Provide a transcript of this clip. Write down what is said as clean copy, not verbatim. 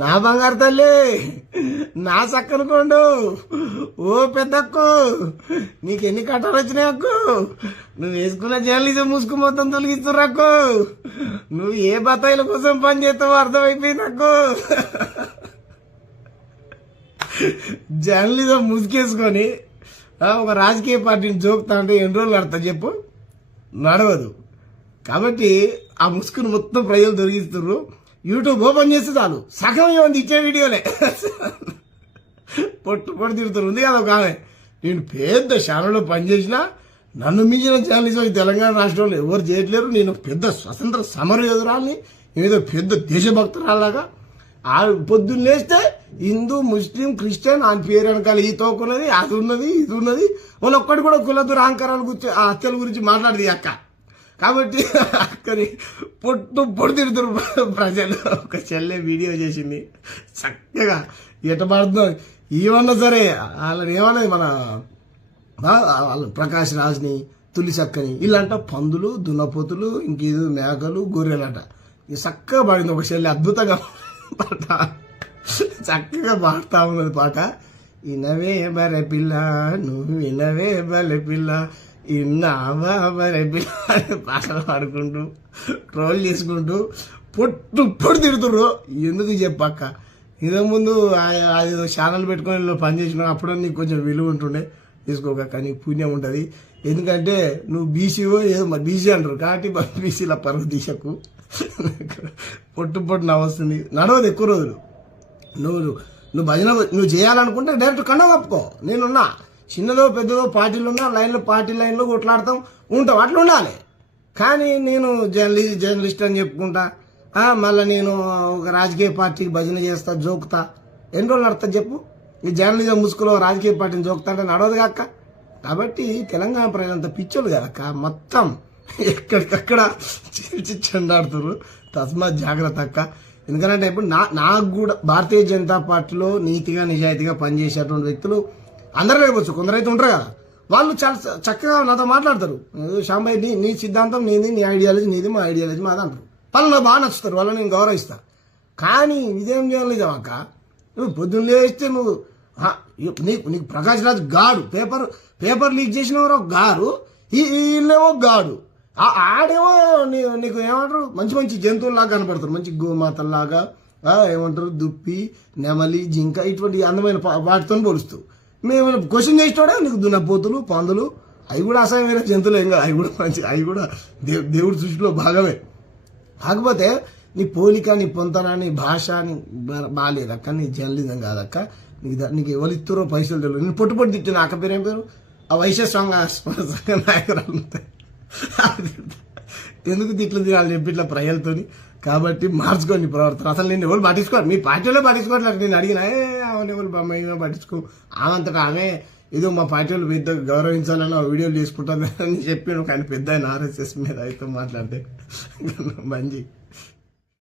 నా బంగారు తల్లి, నా చక్కనుకోండు, ఓ పెద్దక్కు, నీకెన్ని కట్టాలు వచ్చినాయి అక్కు, నువ్వు వేసుకున్న జర్నలిజం ముసుగు మొత్తం తొలగిస్తుర్రక్కు, నువ్వు ఏ బత్తాయిల కోసం పని చేస్తావో అర్థమైపోయింది అక్కు. జర్నలిజం ముసుగేసుకొని ఒక రాజకీయ పార్టీని జోకుతా అంటే ఎన్ని రోజులు కడతా చెప్పు, నడవదు. కాబట్టి ఆ ముసుగును మొత్తం ప్రజలు తొలగిస్తున్నారు. యూట్యూబ్ ఓపెన్ చేస్తే చాలు సగం ఏమంది ఇచ్చే వీడియోలే పొట్టు తిడుతున్నారు. ఉంది కదా ఒక ఆమె, నేను పెద్ద ఛానల్లో పనిచేసినా నన్ను మించిన జర్నలిజం ఈ తెలంగాణ రాష్ట్రంలో ఎవరు చేయట్లేరు, నేను పెద్ద స్వతంత్ర సమర యోధురాల్ని, ఏదో పెద్ద దేశభక్తురాలాగా పొద్దున్న లేస్తే హిందూ ముస్లిం క్రిస్టియన్ అని పేరు వెనకాల ఈ తోకున్నది, అది ఉన్నది, ఇది ఉన్నది, వాళ్ళు ఒక్కటి కూడా కులదుర అహంకారాల గురించి ఆ హత్యల గురించి మాట్లాడదు అక్క. కాబట్టి అక్కని పొట్టు తిడుతున్నారు ప్రజలు. ఒక చెల్లె వీడియో చేసింది చక్కగా ఎట పడుతుందో ఏమన్నా సరే, వాళ్ళని ఏమన్నది మన ప్రకాష్ రాజ్ని, తులి చక్కని, ఇలాంట పందులు, దున్నపోతులు, ఇంకేదో మేకలు, గొర్రెలంట. ఇది చక్కగా పాడింది ఒక చెల్లె, అద్భుతంగా పాట చక్కగా పాడుతా ఉన్నది పాట. ఇనవే బరే పిల్ల, నువ్వు వినవే బలే పిల్ల, ఇన్నావా బరే పిల్ల అని పాటలు పాడుకుంటూ ట్రోల్ చేసుకుంటూ పొట్టు తిడుతుర్రు. ఎందుకు చెప్పక్క, ఇంతకుముందు అది ఛానల్ పెట్టుకొని పని చేసిన అప్పుడు నీకు కొంచెం విలువ ఉంటుండే, తీసుకోక నీకు పుణ్యం ఉంటుంది. ఎందుకంటే నువ్వు బీసీఓ ఏదో మరి బీసీ అంటారు కాబట్టి బీసీల పరుగు తీసకు. పొట్టు నవ్వొస్తుంది, నడవదు ఎక్కువ రోజులు. నువ్వు భజన నువ్వు చేయాలనుకుంటే డైరెక్ట్ కండ కప్పుకో, నేనున్నా. చిన్నదో పెద్దదో పార్టీలు ఉన్నా పార్టీ లైన్లో కొట్లాడతాం ఉంటాం, అట్లా ఉండాలి. కానీ నేను జర్నలిస్ట్ అని చెప్పుకుంటా, మళ్ళీ నేను ఒక రాజకీయ పార్టీకి భజన చేస్తా, జోకుతా, ఎన్ని రోజులు నడుస్తా చెప్పు? ఈ జర్నలిజం ముసుగులో రాజకీయ పార్టీని జోకుతా అంటే నడవదు కాక. కాబట్టి తెలంగాణ ప్రజలంతా పిచ్చోళ్ళు కదక్క, మొత్తం ఎక్కడికక్కడ చెండాడుతున్నారు. తస్మాత్ జాగ్రత్త అక్క. ఎందుకంటే ఇప్పుడు నాకు కూడా భారతీయ జనతా పార్టీలో నీతిగా నిజాయితీగా పనిచేసేటువంటి వ్యక్తులు అందరూ లేకపోవచ్చు, కొందరైతే ఉంటారు కదా, వాళ్ళు చాలా చక్కగా నాతో మాట్లాడతారు. శాంబాయి నీ సిద్ధాంతం నీది, నీ ఐడియాలజీ నీది, మా ఐడియాలజీ మాది అంటారు. వాళ్ళు నాకు బాగా నచ్చుతారు, వాళ్ళని నేను గౌరవిస్తా. కానీ ఇదేం జర్నలిజం అక్క, నువ్వు పొద్దున్న లేస్తే నువ్వు నీకు ప్రకాష్ రాజ్ గాడు పేపర్ లీక్ చేసిన గారు, వీళ్ళేమో గాడు, ఆడేమో నీకు ఏమంటారు మంచి జంతువుల్లాగా కనపడతారు, మంచి గోమాతల్లాగా, ఏమంటారు దుప్పి, నెమలి, జింక, ఇటువంటి అందమైన వాటితో పోలుస్తూ. మేము క్వశ్చన్ చేసేటోడే నీకు దున్నపోతులు, పందులు, అవి కూడా అసహ్యమైన జంతువులు ఏం కాదు, అవి కూడా దేవుడి సృష్టిలో భాగమే. కాకపోతే నీ పోలిక, నీ పొంతన, నీ భాష నీ బాగాలేదక్క, నీ జర్నలిజం కాదక్క. నీకు ఎవరు ఇస్తారో పైసలు తెలియదు. నేను పొట్టు తిట్టిన అక్క పేరు ఏం పేరు, ఆ వైశ్య సంఘ నాయకురాలు ఎందుకు తిట్లు తినాలి చెప్పి ఇట్లా ప్రజలతో. కాబట్టి మార్చుకోండి ప్రవర్తన. అసలు నేను ఎవరు పట్టించుకోరు, మీ పార్టీలో పట్టించుకోవట్లేదు. నేను అడిగినా ఆమె ఎవరు బొమ్మ పట్టించుకో, ఆమెంతటా ఆమె ఏదో మా పార్టీ వాళ్ళు పెద్ద గౌరవించాలని వీడియోలు చేసుకుంటుంది అని చెప్పి ఆయన పెద్ద ఆయన RSS మీద అయితే మాట్లాడితే మంచి